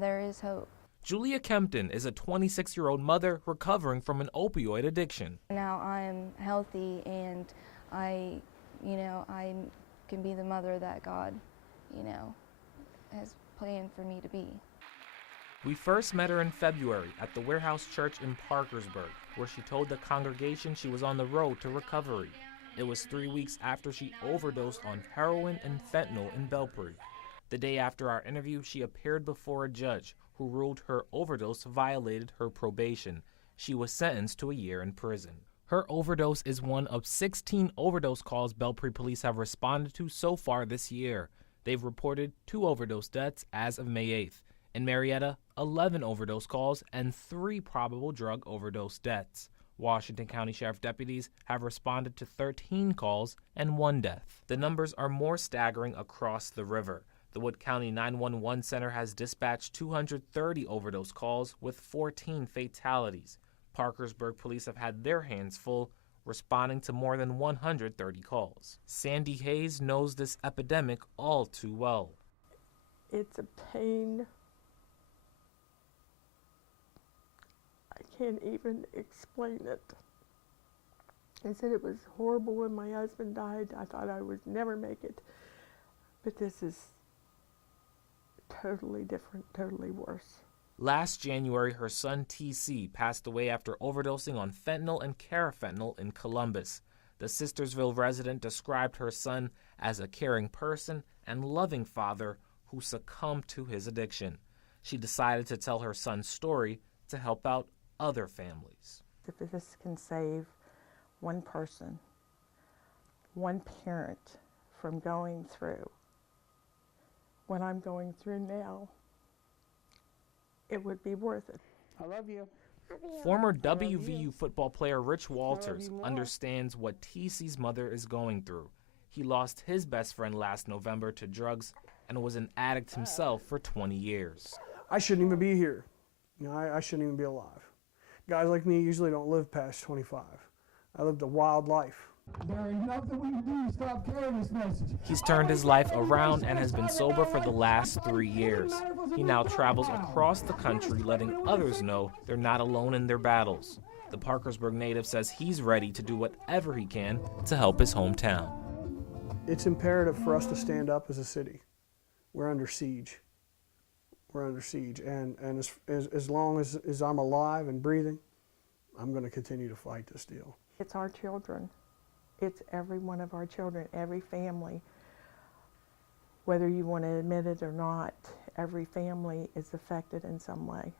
there is hope. Julia Kempton is a 26-year-old mother recovering from an opioid addiction. Now I'm healthy and I can be the mother that God, has planned for me to be. We first met her in February at the Warehouse Church in Parkersburg, where she told the congregation she was on the road to recovery. It was 3 weeks after she overdosed on heroin and fentanyl in Belpre. The day after our interview, she appeared before a judge who ruled her overdose violated her probation. She was sentenced to a year in prison. Her overdose is one of 16 overdose calls Belpre police have responded to so far this year. They've reported 2 overdose deaths as of May 8th. In Marietta, 11 overdose calls and 3 probable drug overdose deaths. Washington County Sheriff deputies have responded to 13 calls and 1 death. The numbers are more staggering across the river. The Wood County 911 Center has dispatched 230 overdose calls with 14 fatalities. Parkersburg police have had their hands full, responding to more than 130 calls. Sandy Hayes knows this epidemic all too well. It's a pain. I can't even explain it. I said it was horrible when my husband died. I thought I would never make it. But this is totally different, totally worse. Last January, her son TC passed away after overdosing on fentanyl and carafentanyl in Columbus. The Sistersville resident described her son as a caring person and loving father who succumbed to his addiction. She decided to tell her son's story to help out other families. If this can save one person, one parent from going through what I'm going through now, it would be worth it. I love you. Former WVU football player Rich Walters understands what TC's mother is going through. He lost his best friend last November to drugs and was an addict himself for 20 years. I shouldn't even be here. I shouldn't even be alive. Guys like me usually don't live past 25. I lived a wild life. There ain't nothing we can do to stop carrying this message. He's turned his life around and has been sober for the last 3 years. He now travels across the country letting others know they're not alone in their battles. The Parkersburg native says he's ready to do whatever he can to help his hometown. It's imperative for us to stand up as a city. We're under siege. We're under siege, and as long as I'm alive and breathing, I'm going to continue to fight this deal. It's our children. It's every one of our children, every family. Whether you want to admit it or not, every family is affected in some way.